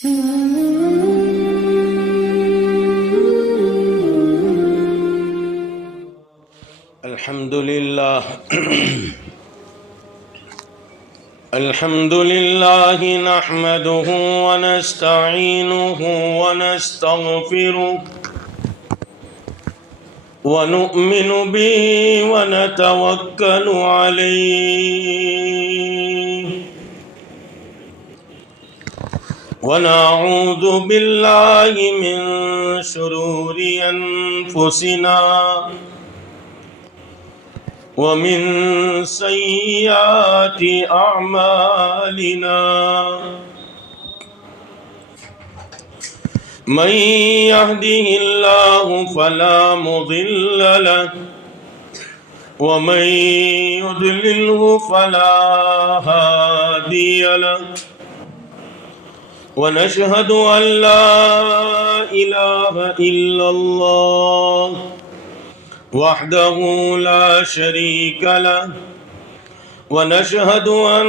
الحمد لله نحمده ونستعينه ونستغفره ونؤمن به ونتوكل عليه ونعوذ بالله من شرور أنفسنا ومن سيئات أعمالنا من يهده الله فلا مضل له ومن يضلله فلا هادي له ونشهد أن لا إله إلا الله وحده لا شريك له ونشهد أن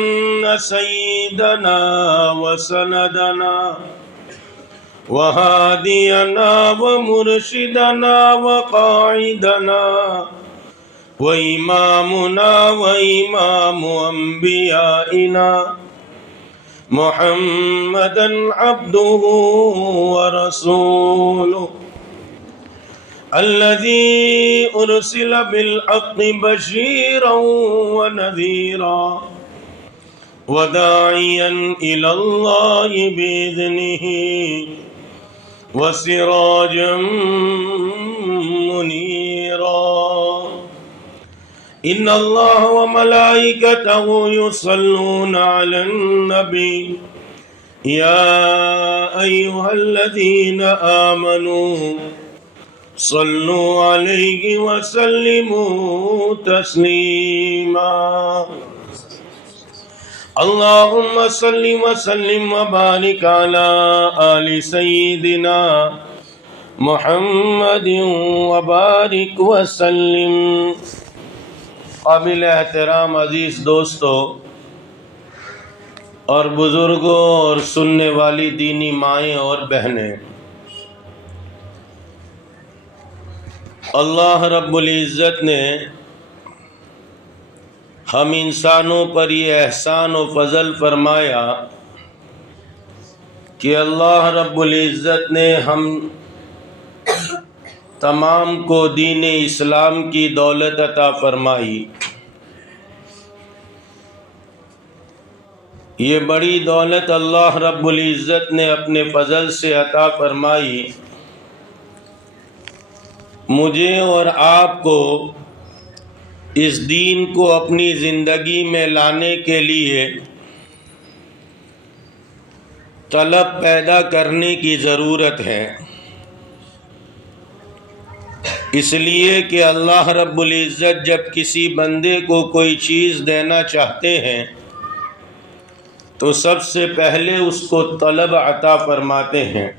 سيدنا وسندنا وهادينا ومرشدنا وقائدنا وإمامنا وإمام أنبيائنا محمدا عبده ورسوله الذي أرسل بالحق بشيرا ونذيرا وداعيا إلى الله بإذنه وسراجا منيرا إن الله وملائكته يصلون على النبي يا أيها الذين آمنوا صلوا عليه وسلموا تسليما اللهم صل وسلم وبارك على آل سيدنا محمد وبارك وسلم. قابل احترام عزیز دوستو اور بزرگوں اور سننے والی دینی مائیں اور بہنیں، اللہ رب العزت نے ہم انسانوں پر یہ احسان و فضل فرمایا کہ اللہ رب العزت نے ہم تمام کو دین اسلام کی دولت عطا فرمائی. یہ بڑی دولت اللہ رب العزت نے اپنے فضل سے عطا فرمائی. مجھے اور آپ کو اس دین کو اپنی زندگی میں لانے کے لیے طلب پیدا کرنے کی ضرورت ہے، اس لیے کہ اللہ رب العزت جب کسی بندے کو کوئی چیز دینا چاہتے ہیں تو سب سے پہلے اس کو طلب عطا فرماتے ہیں.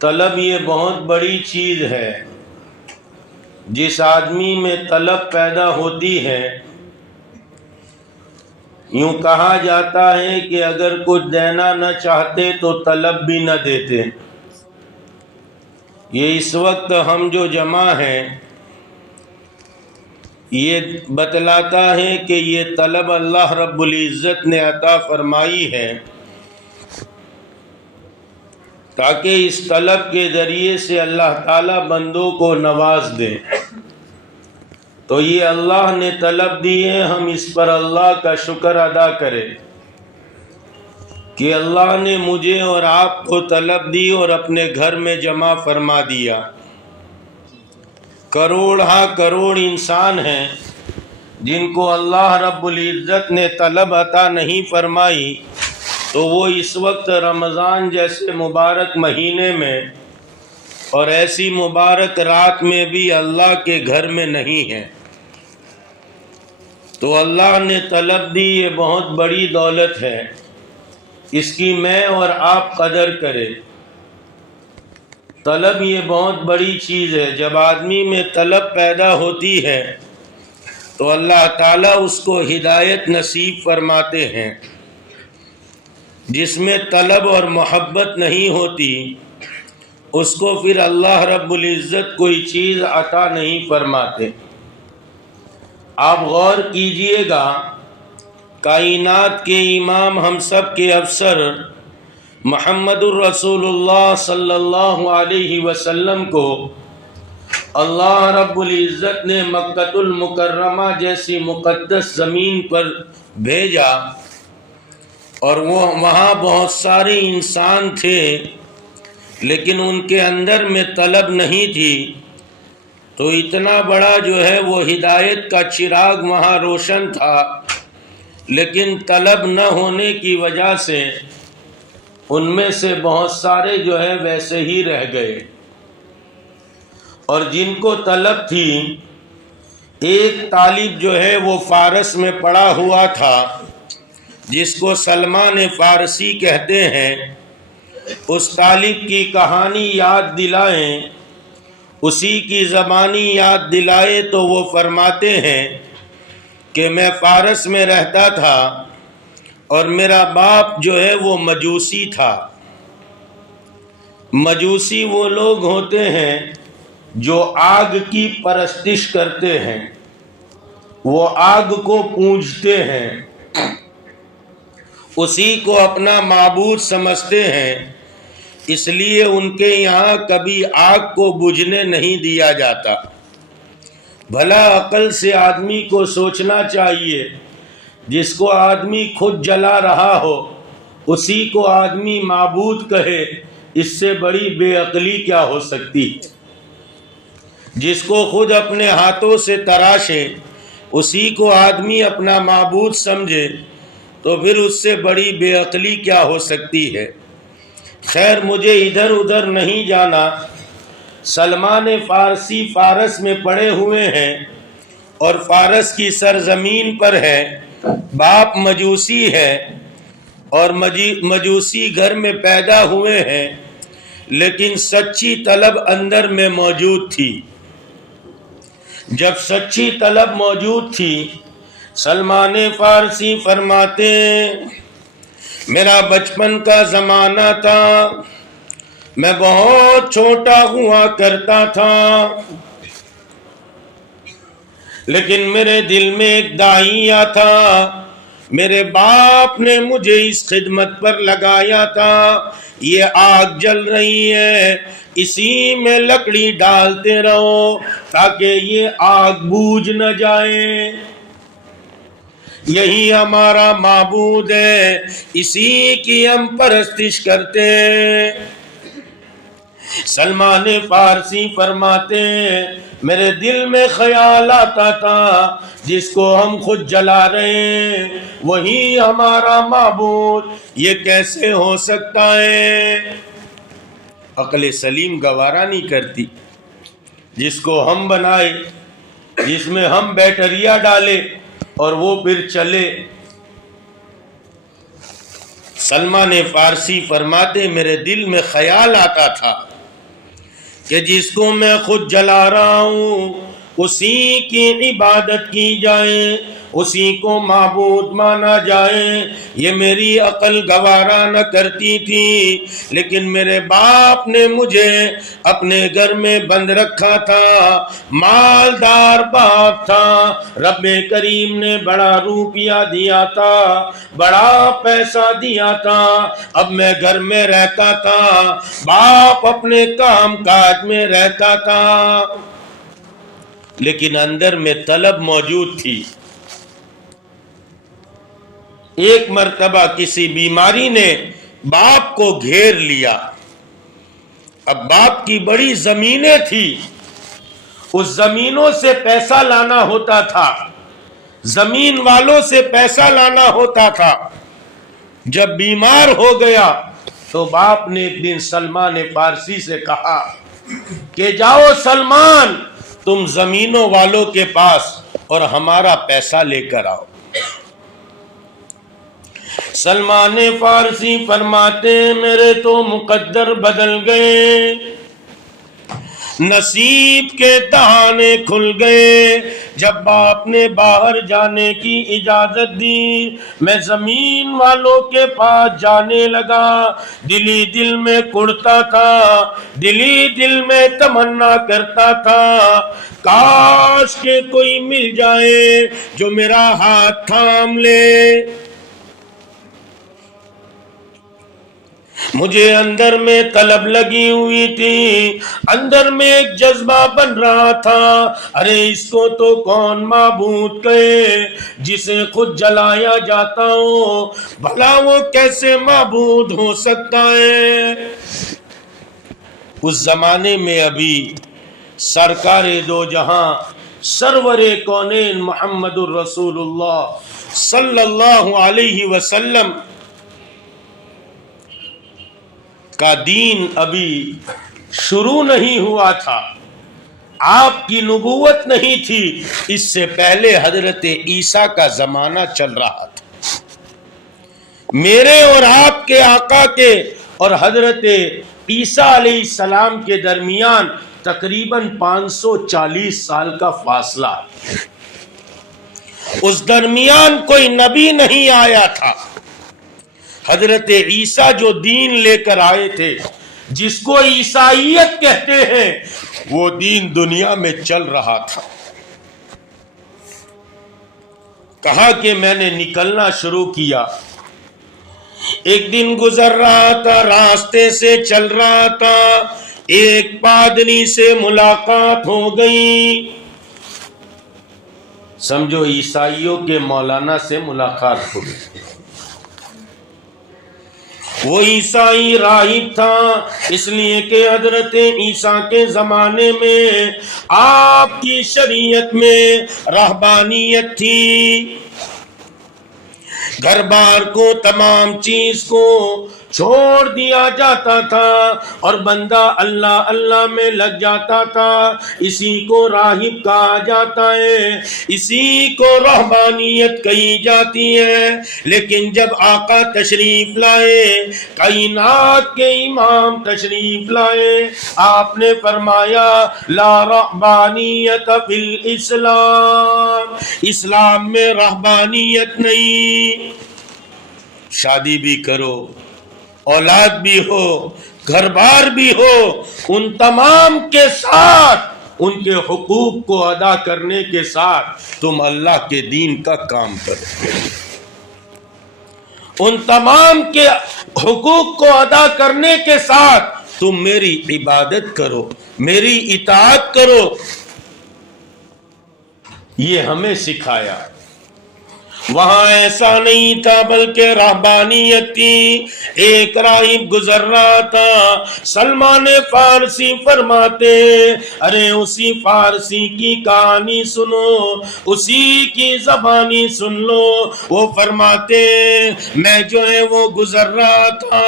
طلب یہ بہت بڑی چیز ہے. جس آدمی میں طلب پیدا ہوتی ہے، یوں کہا جاتا ہے کہ اگر کچھ دینا نہ چاہتے تو طلب بھی نہ دیتے. یہ اس وقت ہم جو جمع ہیں یہ بتلاتا ہے کہ یہ طلب اللہ رب العزت نے عطا فرمائی ہے تاکہ اس طلب کے ذریعے سے اللہ تعالیٰ بندوں کو نواز دے. تو یہ اللہ نے طلب دی ہے، ہم اس پر اللہ کا شکر ادا کریں کہ اللہ نے مجھے اور آپ کو طلب دی اور اپنے گھر میں جمع فرما دیا. کروڑ ہاں کروڑ انسان ہیں جن کو اللہ رب العزت نے طلب عطا نہیں فرمائی تو وہ اس وقت رمضان جیسے مبارک مہینے میں اور ایسی مبارک رات میں بھی اللہ کے گھر میں نہیں ہیں. تو اللہ نے طلب دی، یہ بہت بڑی دولت ہے، اس کی میں اور آپ قدر کریں. طلب یہ بہت بڑی چیز ہے. جب آدمی میں طلب پیدا ہوتی ہے تو اللہ تعالیٰ اس کو ہدایت نصیب فرماتے ہیں. جس میں طلب اور محبت نہیں ہوتی اس کو پھر اللہ رب العزت کوئی چیز عطا نہیں فرماتے۔ آپ غور کیجئے گا، کائنات کے امام، ہم سب کے افسر محمد الرسول اللہ صلی اللہ علیہ وسلم کو اللہ رب العزت نے مکۃ المکرمہ جیسی مقدس زمین پر بھیجا، اور وہ وہاں بہت سارے انسان تھے لیکن ان کے اندر میں طلب نہیں تھی، تو اتنا بڑا جو ہے وہ ہدایت کا چراغ وہاں روشن تھا، لیکن طلب نہ ہونے کی وجہ سے ان میں سے بہت سارے جو ہے ویسے ہی رہ گئے۔ اور جن کو طلب تھی، ایک طالب جو ہے وہ فارس میں پڑا ہوا تھا جس کو سلمان فارسی کہتے ہیں، اس طالب کی کہانی یاد دلائیں، اسی کی زبانی یاد دلائے تو وہ فرماتے ہیں کہ میں فارس میں رہتا تھا اور میرا باپ جو ہے وہ مجوسی تھا۔ مجوسی وہ لوگ ہوتے ہیں جو آگ کی پرستش کرتے ہیں، وہ آگ کو پوجتے ہیں، اسی کو اپنا معبود سمجھتے ہیں، اس لیے ان کے یہاں کبھی آگ کو بجھنے نہیں دیا جاتا۔ بھلا عقل سے آدمی کو سوچنا چاہیے، جس کو آدمی خود جلا رہا ہو اسی کو آدمی معبود کہے، اس سے بڑی بے عقلی کیا ہو سکتی؟ جس کو خود اپنے ہاتھوں سے تراشے اسی کو آدمی اپنا معبود سمجھے تو پھر اس سے بڑی بے عقلی کیا ہو سکتی ہے؟ خیر، مجھے ادھر ادھر نہیں جانا۔ سلمان فارسی فارس میں پڑے ہوئے ہیں اور فارس کی سرزمین پر ہے، باپ مجوسی ہے اور مجوسی گھر میں پیدا ہوئے ہیں، لیکن سچی طلب اندر میں موجود تھی۔ جب سچی طلب موجود تھی، سلمان فارسی فرماتے میرا بچپن کا زمانہ تھا، میں بہت چھوٹا ہوا کرتا تھا، لیکن میرے دل میں ایک داعیہ تھا، میرے باپ نے مجھے اس خدمت پر لگایا تھا، یہ آگ جل رہی ہے، اسی میں لکڑی ڈالتے رہو تاکہ یہ آگ بوجھ نہ جائے، یہی ہمارا معبود ہے، اسی کی ہم پرستش کرتے ہیں۔ سلمان فارسی فرماتے ہیں میرے دل میں خیال آتا تھا جس کو ہم خود جلا رہے ہیں وہی ہمارا معبود، یہ کیسے ہو سکتا ہے؟ عقل سلیم گوارا نہیں کرتی، جس کو ہم بنائے، جس میں ہم بیٹریا ڈالے اور وہ پھر چلے۔ سلمان فارسی فرماتے میرے دل میں خیال آتا تھا کہ جس کو میں خود جلا رہا ہوں اسی کی عبادت کی جائے، اسی کو معبود مانا جائے، یہ میری عقل گوارا نہ کرتی تھی، لیکن میرے باپ نے مجھے اپنے گھر میں بند رکھا تھا، مالدار باپ تھا، رب کریم نے بڑا روپیہ دیا تھا، بڑا پیسہ دیا تھا، اب میں گھر میں رہتا تھا، باپ اپنے کام کاج میں رہتا تھا، لیکن اندر میں طلب موجود تھی۔ ایک مرتبہ کسی بیماری نے باپ کو گھیر لیا، اب باپ کی بڑی زمینیں تھی، اس زمینوں سے پیسہ لانا ہوتا تھا، زمین والوں سے پیسہ لانا ہوتا تھا۔ جب بیمار ہو گیا تو باپ نے ایک دن سلمان فارسی سے کہا کہ جاؤ سلمان، تم زمینوں والوں کے پاس اور ہمارا پیسہ لے کر آؤ۔ سلمان فارسی فرماتے میرے تو مقدر بدل گئے، نصیب کے دہانے کھل گئے، جب باپ نے باہر جانے کی اجازت دی میں زمین والوں کے پاس جانے لگا. دلی دل میں کڑتا تھا, دلی دل میں تمنا کرتا تھا کاش کہ کوئی مل جائے جو میرا ہاتھ تھام لے. مجھے اندر میں طلب لگی ہوئی تھی, اندر میں ایک جذبہ بن رہا تھا, ارے اس کو تو کون معبود کہے جسے خود جلایا جاتا ہو, بھلا وہ کیسے معبود ہو سکتا ہے. اس زمانے میں ابھی سرکار دو جہاں سرور کونین محمد الرسول اللہ صلی اللہ علیہ وسلم کا دین ابھی شروع نہیں ہوا تھا, آپ کی نبوت نہیں تھی. اس سے پہلے حضرت عیسیٰ کا زمانہ چل رہا تھا. میرے اور آپ کے آقا کے اور حضرت عیسیٰ علیہ السلام کے درمیان تقریباً 540 سال کا فاصلہ. اس درمیان کوئی نبی نہیں آیا تھا. حضرت عیسیٰ جو دین لے کر آئے تھے, جس کو عیسائیت کہتے ہیں, وہ دین دنیا میں چل رہا تھا. کہا کہ میں نے نکلنا شروع کیا. ایک دن گزر رہا تھا, راستے سے چل رہا تھا, ایک پادری سے ملاقات ہو گئی. سمجھو عیسائیوں کے مولانا سے ملاقات ہو گئی. وہ عیسائی راہب تھا, اس لیے کہ حضرت عیسیٰ کے زمانے میں آپ کی شریعت میں رہبانیت تھی. گھر بار کو تمام چیز کو چھوڑ دیا جاتا تھا اور بندہ اللہ اللہ میں لگ جاتا تھا. اسی کو راہب کہا جاتا ہے, اسی کو رہبانیت کہی جاتی ہے. لیکن جب آقا تشریف لائے, کائنات کے امام تشریف لائے, آپ نے فرمایا لا رہبانیت فی الاسلام, اسلام میں رہبانیت نہیں. شادی بھی کرو, اولاد بھی ہو, گھر بار بھی ہو, ان تمام کے ساتھ ان کے حقوق کو ادا کرنے کے ساتھ تم اللہ کے دین کا کام کرو. ان تمام کے حقوق کو ادا کرنے کے ساتھ تم میری عبادت کرو, میری اطاعت کرو. یہ ہمیں سکھایا. وہاں ایسا نہیں تھا بلکہ رہبانیت تھی. ایک راہب گزر رہا تھا, سلمان فارسی فرماتے ارے اسی فارسی کی کہانی سنو, اسی کی زبانی سن لو. وہ فرماتے میں جو ہے وہ گزر رہا تھا,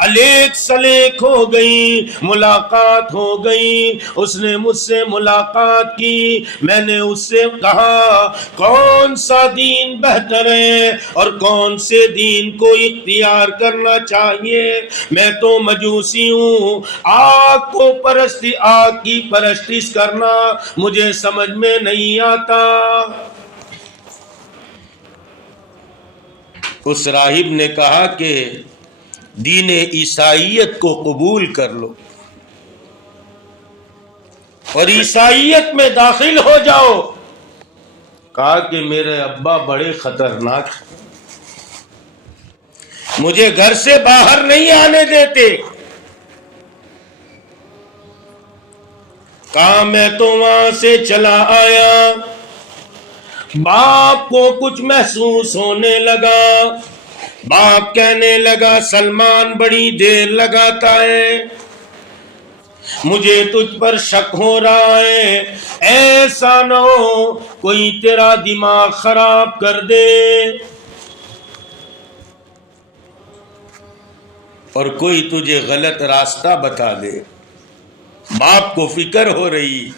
الیک سلیک ہو گئی, ملاقات ہو گئی. اس نے مجھ سے ملاقات کی, میں نے اس سے کہا کون سا دین بہتر ہے اور کون سے دین کو اختیار کرنا چاہیے. میں تو مجوسی ہوں, آگ کو آگ کی پرستش کرنا مجھے سمجھ میں نہیں آتا. اس راہب نے کہا کہ دین عیسائیت کو قبول کر لو اور عیسائیت میں داخل ہو جاؤ. کہا کہ میرے ابا بڑے خطرناک ہیں, مجھے گھر سے باہر نہیں آنے دیتے. کہا میں تو وہاں سے چلا آیا. باپ کو کچھ محسوس ہونے لگا. باپ کہنے لگا سلمان بڑی دیر لگاتا ہے, مجھے تجھ پر شک ہو رہا ہے, ایسا نہ ہو کوئی تیرا دماغ خراب کر دے اور کوئی تجھے غلط راستہ بتا دے. باپ کو فکر ہو رہی.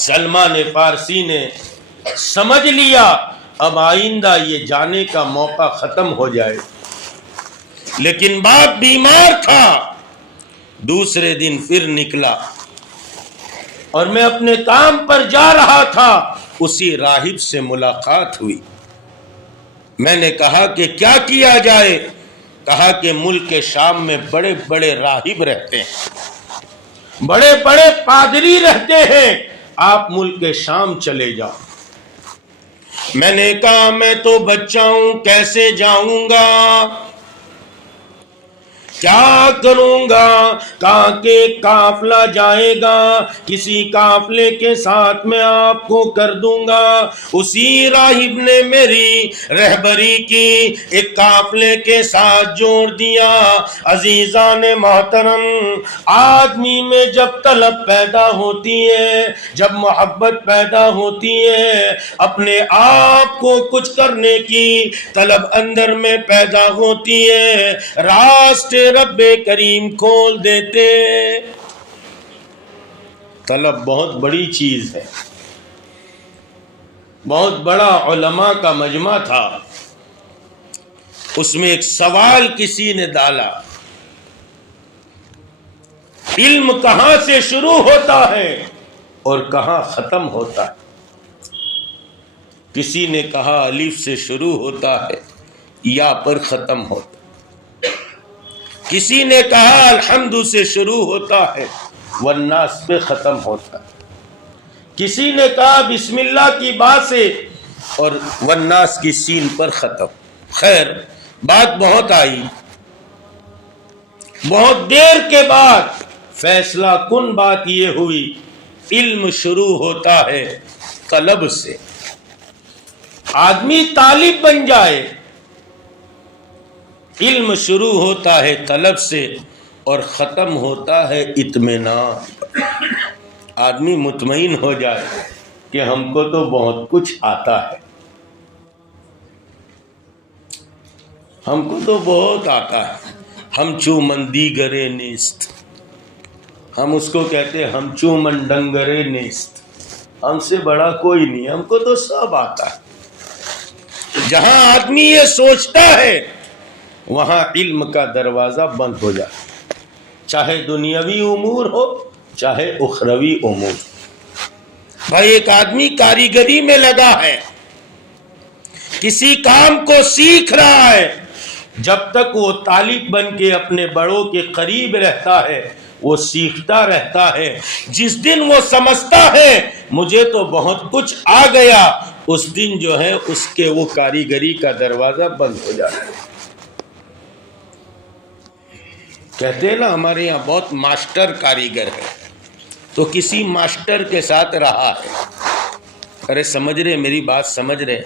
سلمان فارسی نے سمجھ لیا اب آئندہ یہ جانے کا موقع ختم ہو جائے, لیکن باپ بیمار تھا. دوسرے دن پھر نکلا. اور میں اپنے کام پر جا رہا تھا، اسی راہب سے ملاقات ہوئی۔ میں نے کہا کہ کیا کیا جائے؟ کہا کہ ملک شام میں بڑے بڑے راہب رہتے ہیں، بڑے بڑے پادری رہتے ہیں، آپ ملک شام چلے جاؤ۔ میں نے کہا میں تو بچہ ہوں، کیسے جاؤں گا، کیا کروں گا؟ کہا کہ قافلہ جائے گا، کسی قافلے کے ساتھ میں آپ کو کر دوں گا۔ اسی راہب نے میری رہبری کی، ایک قافلے کے ساتھ جوڑ دیا۔ عزیزان محترم، آدمی میں جب طلب پیدا ہوتی ہے، جب محبت پیدا ہوتی ہے، اپنے آپ کو کچھ کرنے کی طلب اندر میں پیدا ہوتی ہے، راستے رب کریم کھول دیتے۔ طلب بہت بڑی چیز ہے۔ بہت بڑا علماء کا مجمع تھا، اس میں ایک سوال کسی نے ڈالا، علم کہاں سے شروع ہوتا ہے اور کہاں ختم ہوتا ہے؟ کسی نے کہا الف سے شروع ہوتا ہے، یا پر ختم ہوتا ہے۔ کسی نے کہا الحمد سے شروع ہوتا ہے، والناس پہ ختم ہوتا ہے۔ کسی نے کہا بسم اللہ کی بات سے، اور والناس کی سین پر ختم۔ خیر، بات بہت آئی، بہت دیر کے بعد فیصلہ کن بات یہ ہوئی، علم شروع ہوتا ہے طلب سے۔ آدمی طالب بن جائے، علم شروع ہوتا ہے طلب سے اور ختم ہوتا ہے اطمینان۔ آدمی مطمئن ہو جائے کہ ہم کو تو بہت کچھ آتا ہے، ہم کو تو بہت آتا ہے، ہم چومن دیگرے نیست، ہم اس کو کہتے ہیں ہم چومن ڈنگرے نیست، ہم سے بڑا کوئی نہیں، ہم کو تو سب آتا ہے۔ جہاں آدمی یہ سوچتا ہے وہاں علم کا دروازہ بند ہو جاتا، چاہے دنیاوی امور ہو چاہے اخروی امور۔ بھائی ایک آدمی کاریگری میں لگا ہے، کسی کام کو سیکھ رہا ہے، جب تک وہ طالب بن کے اپنے بڑوں کے قریب رہتا ہے وہ سیکھتا رہتا ہے۔ جس دن وہ سمجھتا ہے مجھے تو بہت کچھ آ گیا، اس دن جو ہے اس کے وہ کاریگری کا دروازہ بند ہو جاتا ہے۔ کہتے ہیں نا ہمارے یہاں بہت ماسٹر کاریگر ہے، تو کسی ماسٹر کے ساتھ رہا ہے۔ ارے سمجھ رہے میری بات، سمجھ رہے؟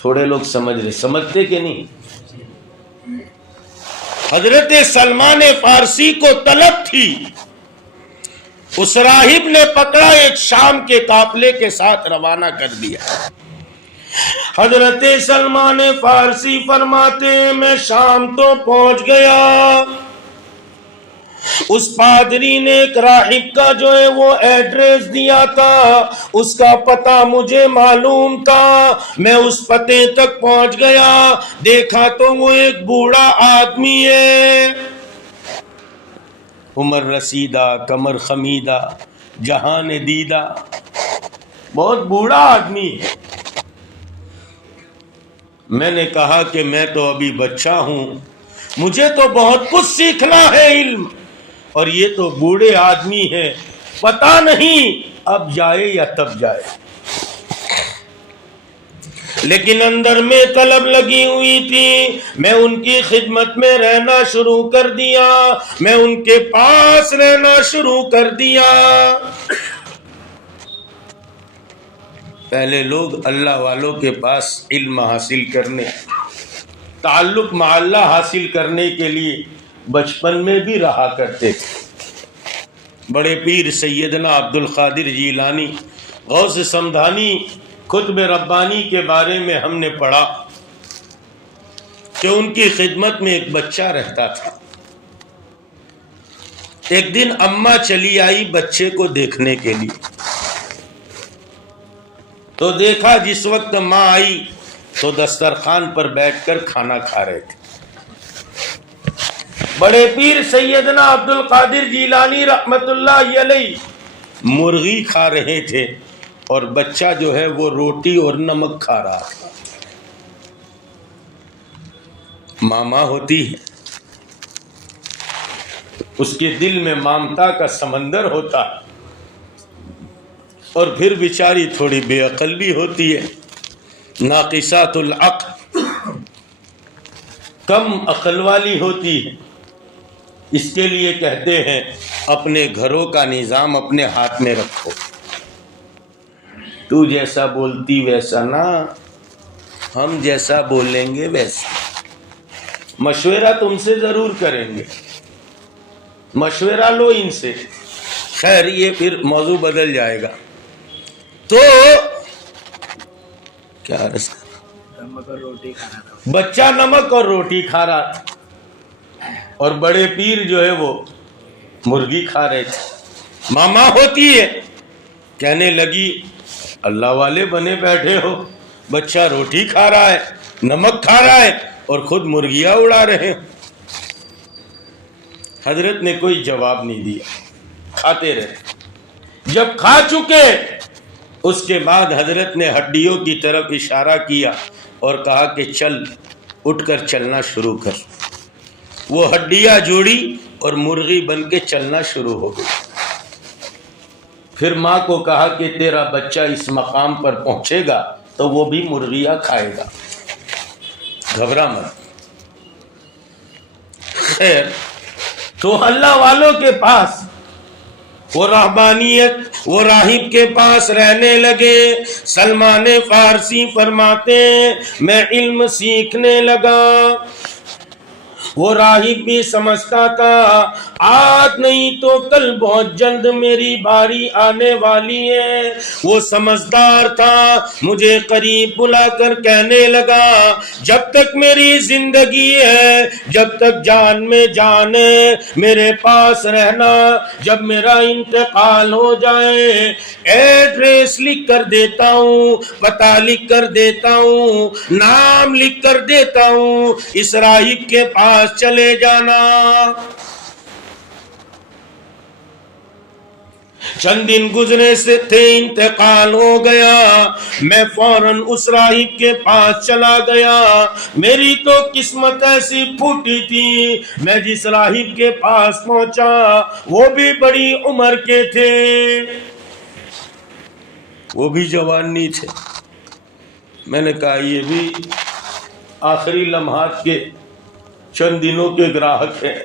تھوڑے لوگ سمجھ رہے، سمجھتے کہ نہیں؟ حضرت سلمان فارسی کو طلب تھی، اس راہب نے پکڑا، ایک شام کے قافلے کے ساتھ روانہ کر دیا۔ حضرت سلمان فارسی فرماتے ہیں میں شام تو پہنچ گیا، اس پادری نے ایک راہب کا جو ہے وہ ایڈریس دیا تھا، اس کا پتہ مجھے معلوم تھا، میں اس پتے تک پہنچ گیا، دیکھا تو وہ ایک بوڑھا آدمی ہے، عمر رسیدہ کمر خمیدہ جہان دیدہ، بہت بوڑھا آدمی ہے۔ میں نے کہا کہ میں تو ابھی بچہ ہوں، مجھے تو بہت کچھ سیکھنا ہے علم، اور یہ تو بوڑھے آدمی ہیں، پتہ نہیں اب جائے یا تب جائے۔ لیکن اندر میں طلب لگی ہوئی تھی، میں ان کی خدمت میں رہنا شروع کر دیا، میں ان کے پاس رہنا شروع کر دیا۔ پہلے لوگ اللہ والوں کے پاس علم حاصل کرنے، تعلق مع اللہ حاصل کرنے کے لیے بچپن میں بھی رہا کرتے تھے۔ بڑے پیر سیدنا عبد القادر جیلانی غوث سمدانی قطب ربانی کے بارے میں ہم نے پڑھا کہ ان کی خدمت میں ایک بچہ رہتا تھا۔ ایک دن اماں چلی آئی بچے کو دیکھنے کے لیے، تو دیکھا جس وقت ماں آئی تو دسترخوان پر بیٹھ کر کھانا کھا رہے تھے۔ بڑے پیر سیدنا عبد القادر جیلانی رحمت اللہ علیہ مرغی کھا رہے تھے اور بچہ جو ہے وہ روٹی اور نمک کھا رہا تھا. ماما ہوتی ہے، اس کے دل میں ممتا کا سمندر ہوتا ہے، اور پھر بیچاری تھوڑی بے عقل بھی ہوتی ہے، ناقصات العقل، کم عقل والی ہوتی ہے. اس کے لیے کہتے ہیں اپنے گھروں کا نظام اپنے ہاتھ میں رکھو. تو جیسا بولتی ویسا نہ، ہم جیسا بولیں گے ویسا. مشورہ تم سے ضرور کریں گے، مشورہ لو ان سے. خیر یہ پھر موضوع بدل جائے گا. تو کیا عرض کر، بچہ نمک اور روٹی کھا رہا تھا اور بڑے پیر جو ہے وہ مرغی کھا رہے تھے. ماما ہوتی ہے، کہنے لگی اللہ والے بنے بیٹھے ہو، بچہ روٹی کھا رہا ہے، نمک کھا رہا ہے اور خود مرغیاں اڑا رہے ہو. حضرت نے کوئی جواب نہیں دیا، کھاتے رہے. جب کھا چکے اس کے بعد حضرت نے ہڈیوں کی طرف اشارہ کیا اور کہا کہ چل، اٹھ کر چلنا شروع کر. وہ ہڈیاں جوڑی اور مرغی بن کے چلنا شروع ہو گئی. پھر ماں کو کہا کہ تیرا بچہ اس مقام پر پہنچے گا تو وہ بھی مرغیاں کھائے گا، گھبرا مت. خیر تو اللہ والوں کے پاس وہ رہبانیت، وہ راہب کے پاس رہنے لگے. سلمان فارسی فرماتے ہیں میں علم سیکھنے لگا. وہ راہب بھی سمجھتا تھا آج نہیں تو کل بہت جلد میری باری آنے والی ہے. وہ سمجھدار تھا، مجھے قریب بلا کر کہنے لگا جب تک میری زندگی ہے، جب تک جان میں جان ہے، میرے پاس رہنا. جب میرا انتقال ہو جائے ایڈریس لکھ کر دیتا ہوں، پتہ لکھ کر دیتا ہوں، نام لکھ کر دیتا ہوں، اس راہب کے پاس چلے جانا. چند دن گزرے سے تھے، انتقال ہو گیا. میں فوراً اس راہب کے پاس چلا گیا. میری تو قسمت ایسی پھوٹی تھی، میں جس راہب کے پاس پہنچا وہ بھی بڑی عمر کے تھے، وہ بھی جوان نہیں تھے. میں نے کہا یہ بھی آخری لمحات کے چند دنوں کے گراہک ہیں،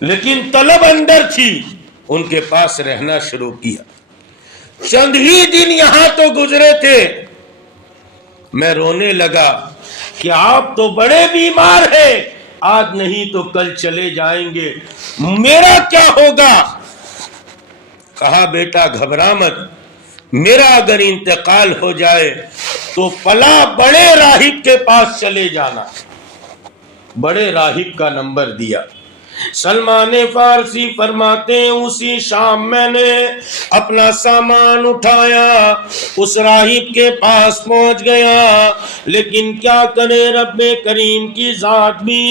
لیکن طلب اندر تھی. ان کے پاس رہنا شروع کیا. چند ہی دن یہاں تو گزرے تھے، میں رونے لگا کہ آپ تو بڑے بیمار ہیں، آج نہیں تو کل چلے جائیں گے، میرا کیا ہوگا؟ کہا بیٹا گھبرا مت، میرا اگر انتقال ہو جائے تو فلاں بڑے راہب کے پاس چلے جانا. بڑے راہب کا نمبر دیا. سلمان فارسی فرماتے ہیں اسی شام میں نے اپنا سامان اٹھایا، اس راہب کے پاس پہنچ گیا. لیکن کیا کرے، رب کریم کی ذات بھی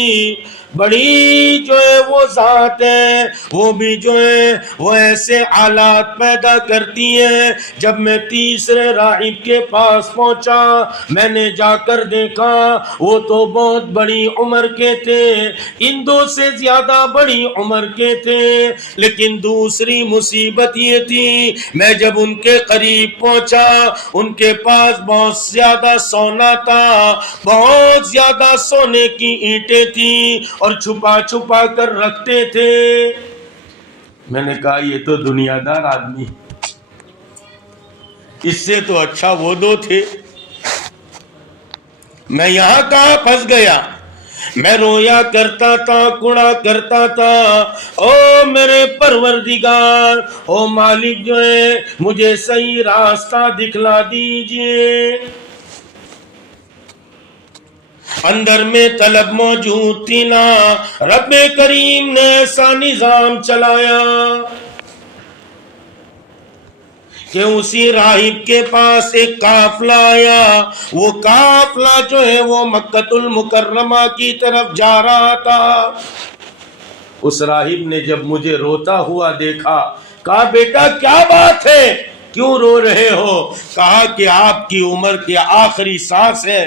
بڑی جو ہے وہ ذات ہے، وہ بھی جو ہے وہ ایسے حالات پیدا کرتی ہے. جب میں تیسرے راہب کے پاس پہنچا، میں نے جا کر دیکھا وہ تو بہت بڑی عمر کے تھے، ان دو سے زیادہ بڑی عمر کے تھے. لیکن دوسری مصیبت یہ تھی، میں جب ان کے قریب پہنچا ان کے پاس بہت زیادہ سونا تھا، بہت زیادہ سونے کی اینٹیں تھیں اور چھپا چھپا کر رکھتے تھے. میں نے کہا یہ تو دنیا دار آدمی، اس سے تو اچھا وہ دو تھے. میں یہاں کہاں پھنس گیا؟ میں رویا کرتا تھا، کڑا کرتا تھا، او میرے پروردگار، او مالک جو ہے مجھے صحیح راستہ دکھلا دیجئے. اندر میں طلب موجود تھی نا، رب کریم نے ایسا نظام چلایا کہ اسی راہب کے پاس ایک قافلہ آیا. وہ قافلہ جو ہے وہ مکۃ المکرمہ کی طرف جا رہا تھا. اس راہب نے جب مجھے روتا ہوا دیکھا کہا بیٹا کیا بات ہے, کیوں رو رہے ہو؟ کہا کہ آپ کی عمر کے آخری سانس ہے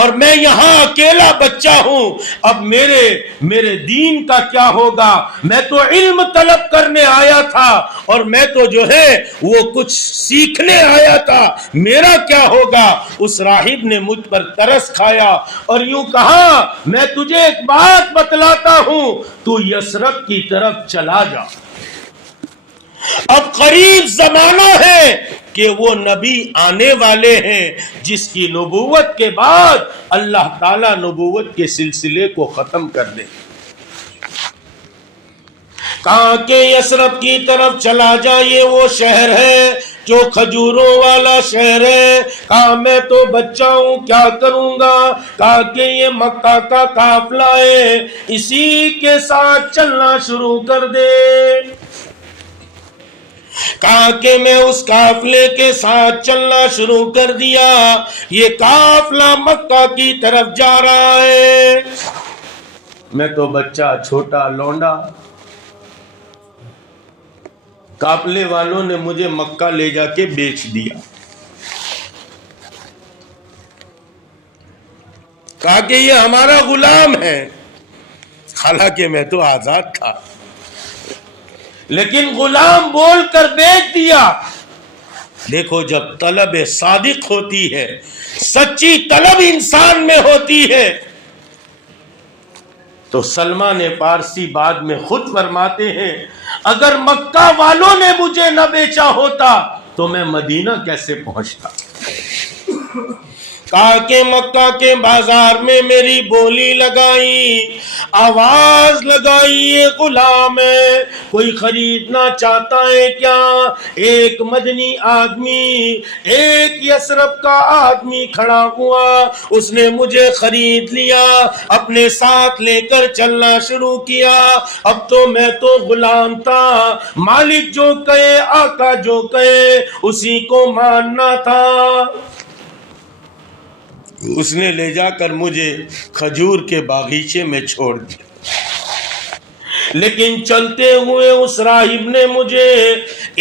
اور میں یہاں اکیلا بچہ ہوں, اب میرے دین کا کیا ہوگا؟ میں تو علم طلب کرنے آیا تھا اور میں تو جو ہے وہ کچھ سیکھنے آیا تھا, میرا کیا ہوگا؟ اس راہب نے مجھ پر ترس کھایا اور یوں کہا میں تجھے ایک بات بتلاتا ہوں, تو یثرب کی طرف چلا جا. اب قریب زمانہ ہے کہ وہ نبی آنے والے ہیں جس کی نبوت کے بعد اللہ تعالیٰ نبوت کے سلسلے کو ختم کر دے. کہا کہ یثرب کی طرف چلا جا, یہ وہ شہر ہے جو کھجوروں والا شہر ہے. کہا میں تو بچہ ہوں کیا کروں گا؟ کہا کہ یہ مکہ کا قافلہ ہے, اسی کے ساتھ چلنا شروع کر دے. کہا کہ میں اس قافلے کے ساتھ چلنا شروع کر دیا. یہ قافلہ مکہ کی طرف جا رہا ہے. میں تو بچہ چھوٹا لونڈا, قافلے والوں نے مجھے مکہ لے جا کے بیچ دیا. کہا کہ یہ ہمارا غلام ہے, حالانکہ میں تو آزاد تھا, لیکن غلام بول کر بیچ دیا. دیکھو جب طلب صادق ہوتی ہے, سچی طلب انسان میں ہوتی ہے, تو سلمان فارسی بعد میں خود فرماتے ہیں اگر مکہ والوں نے مجھے نہ بیچا ہوتا تو میں مدینہ کیسے پہنچتا. کہا کہ مکہ کے بازار میں میری بولی لگائی, آواز لگائی, یہ غلام ہے, کوئی خریدنا چاہتا ہے کیا؟ ایک مدنی آدمی, ایک یثرب کا آدمی کھڑا ہوا, اس نے مجھے خرید لیا, اپنے ساتھ لے کر چلنا شروع کیا. اب تو میں تو غلام تھا, مالک جو کہے, آقا جو کہے اسی کو ماننا تھا. اس نے لے جا کر مجھے کھجور کے باغیچے میں چھوڑ دیا. لیکن چلتے ہوئے اس راہب نے مجھے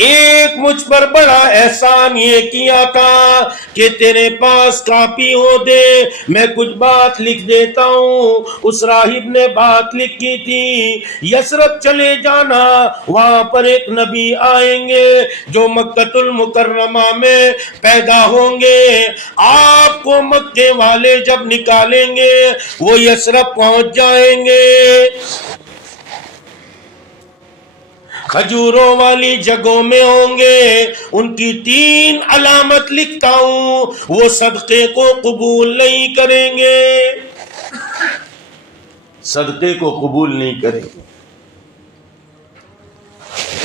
ایک مجھ پر بڑا احسان یہ کیا تھا کہ تیرے پاس کاپی ہو دے, میں کچھ بات لکھ دیتا ہوں. اس راہب نے بات لکھی تھی, یثرب چلے جانا, وہاں پر ایک نبی آئیں گے جو مکۃ المکرمہ میں پیدا ہوں گے, آپ کو مکے والے جب نکالیں گے وہ یثرب پہنچ جائیں گے. کھجوروں والی جگہوں میں ہوں گے, ان کی 3 علامت لکھتا ہوں, وہ صدقے کو قبول نہیں کریں گے, صدقے کو قبول نہیں کریں گے.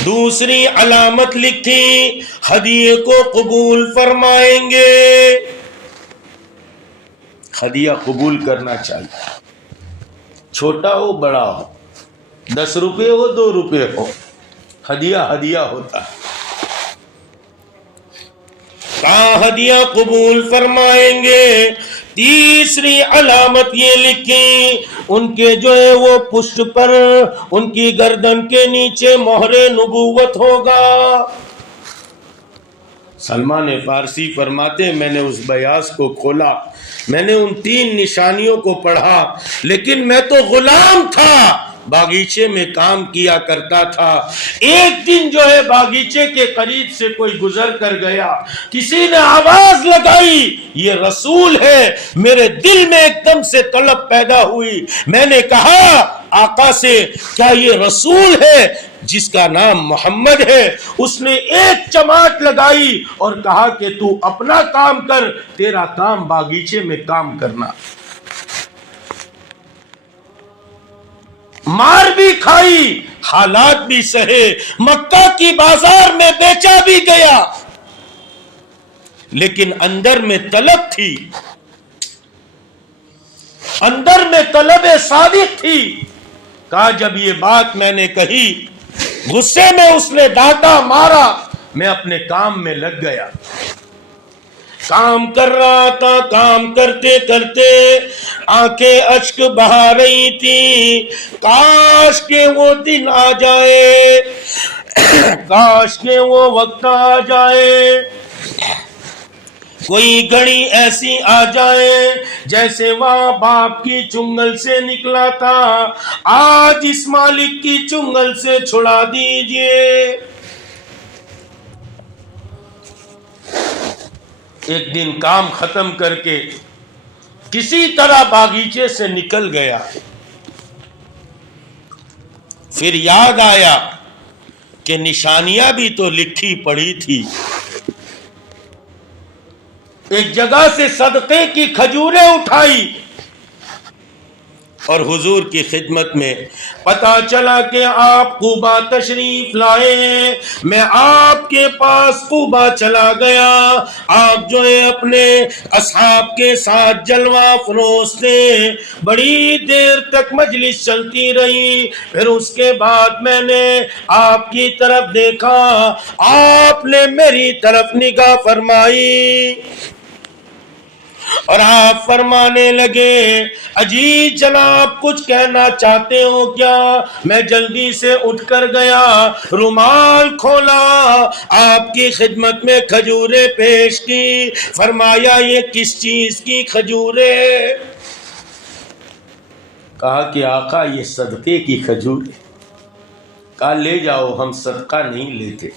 دوسری علامت لکھی, ہدیے کو قبول فرمائیں گے. ہدیہ قبول کرنا چاہیے, چھوٹا ہو بڑا ہو, 10 روپے ہو 2 روپے ہو, ہدیہ ہدیہ ہوتا ہے. کہاں ہدیہ قبول فرمائیں گے. تیسری علامت یہ لکھی, ان کے جو ہے وہ پشت پر, ان کی گردن کے نیچے مہر نبوت ہوگا. سلمان فارسی فرماتے میں نے اس بیاض کو کھولا, میں نے ان 3 نشانیوں کو پڑھا, لیکن میں تو غلام تھا, باغیچے میں کام کیا کرتا تھا. ایک دن جو ہے باغیچے کے قریب سے کوئی گزر کر گیا, کسی نے آواز لگائی یہ رسول ہے. میرے دل میں ایک دم سے طلب پیدا ہوئی, میں نے کہا آقا سے کیا یہ رسول ہے جس کا نام محمد ہے؟ اس نے ایک چماٹ لگائی اور کہا کہ تو اپنا کام کر, تیرا کام باغیچے میں کام کرنا. مار بھی کھائی, حالات بھی سہے, مکہ کی بازار میں بیچا بھی گیا, لیکن اندر میں طلب تھی, اندر میں طلب صادق تھی. کہا جب یہ بات میں نے کہی, غصے میں اس نے ڈانٹا مارا, میں اپنے کام میں لگ گیا، کام کر رہا تھا، کام کرتے کرتے آنکھیں اشک بہا رہی تھی، کاش کہ وہ دن آ جائے، کاش کہ وہ وقت آ جائے، کوئی گھڑی ایسی آ جائے جیسے وہاں باپ کی چنگل سے نکلا تھا، آج اس مالک کی چنگل سے چھڑا دیجئے۔ ایک دن کام ختم کر کے کسی طرح باغیچے سے نکل گیا، پھر یاد آیا کہ نشانیاں بھی تو لکھی پڑی تھی، ایک جگہ سے صدقے کی کھجوریں اٹھائی اور حضور کی خدمت میں پتا چلا کہ آپ قبا تشریف لائے ہیں۔ میں آپ کے پاس قبا چلا گیا، آپ جو ہے اپنے اصحاب کے ساتھ جلوہ افروز تھے، بڑی دیر تک مجلس چلتی رہی، پھر اس کے بعد میں نے آپ کی طرف دیکھا، آپ نے میری طرف نگاہ فرمائی اور آپ فرمانے لگے، اجی جناب کچھ کہنا چاہتے ہو کیا؟ میں جلدی سے اٹھ کر گیا، رومال کھولا، آپ کی خدمت میں کھجوریں پیش کی، فرمایا یہ کس چیز کی کھجوریں؟ کہا کہ آقا یہ صدقے کی کھجوریں۔ کہا لے جاؤ، ہم صدقہ نہیں لیتے،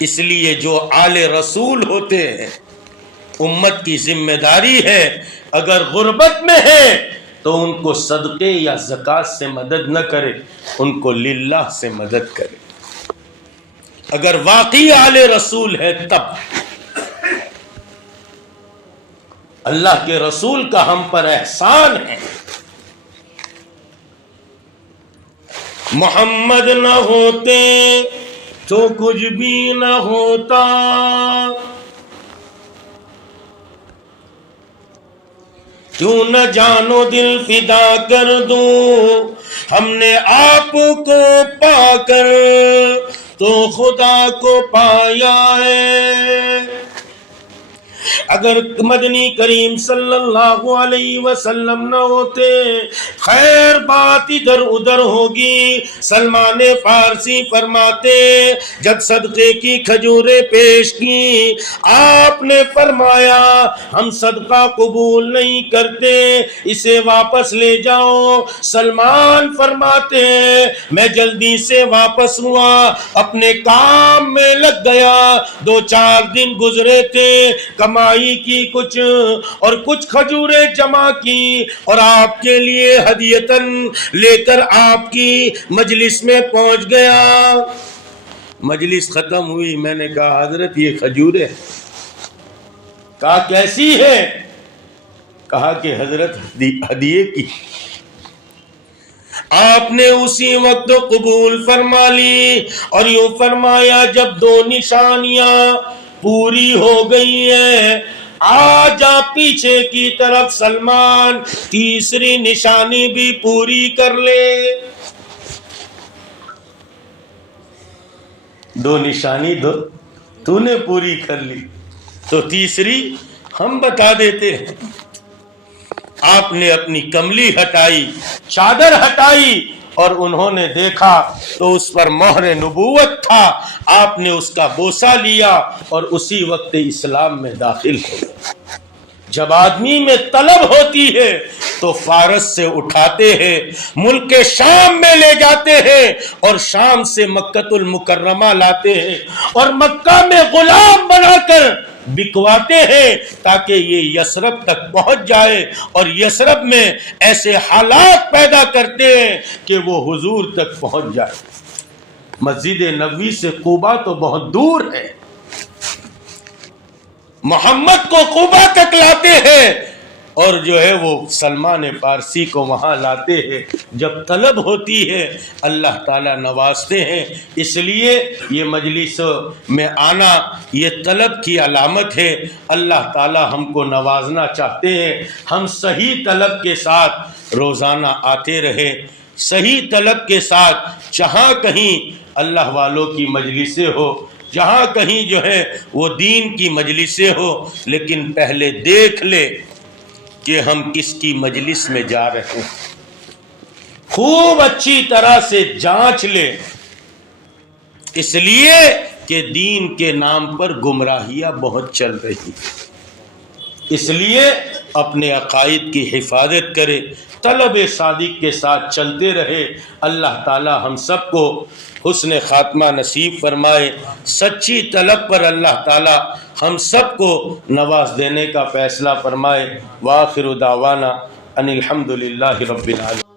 اس لیے جو آل رسول ہوتے ہیں امت کی ذمہ داری ہے، اگر غربت میں ہے تو ان کو صدقے یا زکوٰۃ سے مدد نہ کرے، ان کو للہ سے مدد کرے۔ اگر واقعی آل رسول ہے تب اللہ کے رسول کا ہم پر احسان ہے۔ محمد نہ ہوتے تو کچھ بھی نہ ہوتا، کیوں نہ جانو دل فدا کر دوں، ہم نے آپ کو پا کر تو خدا کو پایا ہے۔ اگر مدنی کریم صلی اللہ علیہ وسلم نہ ہوتے، خیر بات ادھر ادھر ہوگی۔ سلمان فارسی فرماتے جب صدقے کی کھجوریں پیش کی، آپ نے فرمایا ہم صدقہ قبول نہیں کرتے، اسے واپس لے جاؤ۔ سلمان فرماتے میں جلدی سے واپس ہوا، اپنے کام میں لگ گیا، 2-4 دن گزرے تھے، کمائی کی کچھ اور کچھ کھجوریں جمع کی اور آپ کے لیے ہدیتاً لے کر آپ کی مجلس میں پہنچ گیا۔ مجلس ختم ہوئی، میں نے کہا حضرت یہ کھجوریں، کہا کیسی ہے؟ کہا کہ حضرت ہدیے کی۔ آپ نے اسی وقت قبول فرما لی اور یوں فرمایا جب 2 نشانیاں پوری ہو گئی ہیں، آ جا پیچھے کی طرف سلمان، تیسری نشانی بھی پوری کر لے۔ 2 نشانی تو نے پوری کر لی تو تیسری ہم بتا دیتے ہیں۔ آپ نے اپنی کملی ہٹائی، چادر ہٹائی اور انہوں نے دیکھا تو اس پر مہر نبوت تھا۔ آپ نے اس کا بوسہ لیا اور اسی وقت اسلام میں داخل ہو گئے۔ جب آدمی میں طلب ہوتی ہے تو فارس سے اٹھاتے ہیں، ملک شام میں لے جاتے ہیں اور شام سے مکہ المکرمہ لاتے ہیں اور مکہ میں غلام بنا کر بکواتے ہیں تاکہ یہ یثرب تک پہنچ جائے، اور یثرب میں ایسے حالات پیدا کرتے ہیں کہ وہ حضور تک پہنچ جائے۔ مسجد نبوی سے قبا تو بہت دور ہے، محمد کو قبا تک لاتے ہیں اور جو ہے وہ سلمان فارسی کو وہاں لاتے ہیں۔ جب طلب ہوتی ہے اللہ تعالیٰ نوازتے ہیں، اس لیے یہ مجلس میں آنا یہ طلب کی علامت ہے۔ اللہ تعالیٰ ہم کو نوازنا چاہتے ہیں، ہم صحیح طلب کے ساتھ روزانہ آتے رہے۔ صحیح طلب کے ساتھ جہاں کہیں اللہ والوں کی مجلسیں ہو، جہاں کہیں جو ہے وہ دین کی مجلسیں ہو، لیکن پہلے دیکھ لے کہ ہم کس کی مجلس میں جا رہے ہیں، خوب اچھی طرح سے جانچ لے، اس لیے کہ دین کے نام پر گمراہیاں بہت چل رہی، اس لیے اپنے عقائد کی حفاظت کرے، طلب صادق کے ساتھ چلتے رہے۔ اللہ تعالی ہم سب کو حسن خاتمہ نصیب فرمائے، سچی طلب پر اللہ تعالی ہم سب کو نواز دینے کا فیصلہ فرمائے۔ وآخر دعوانا ان الحمد للہ رب العالمین۔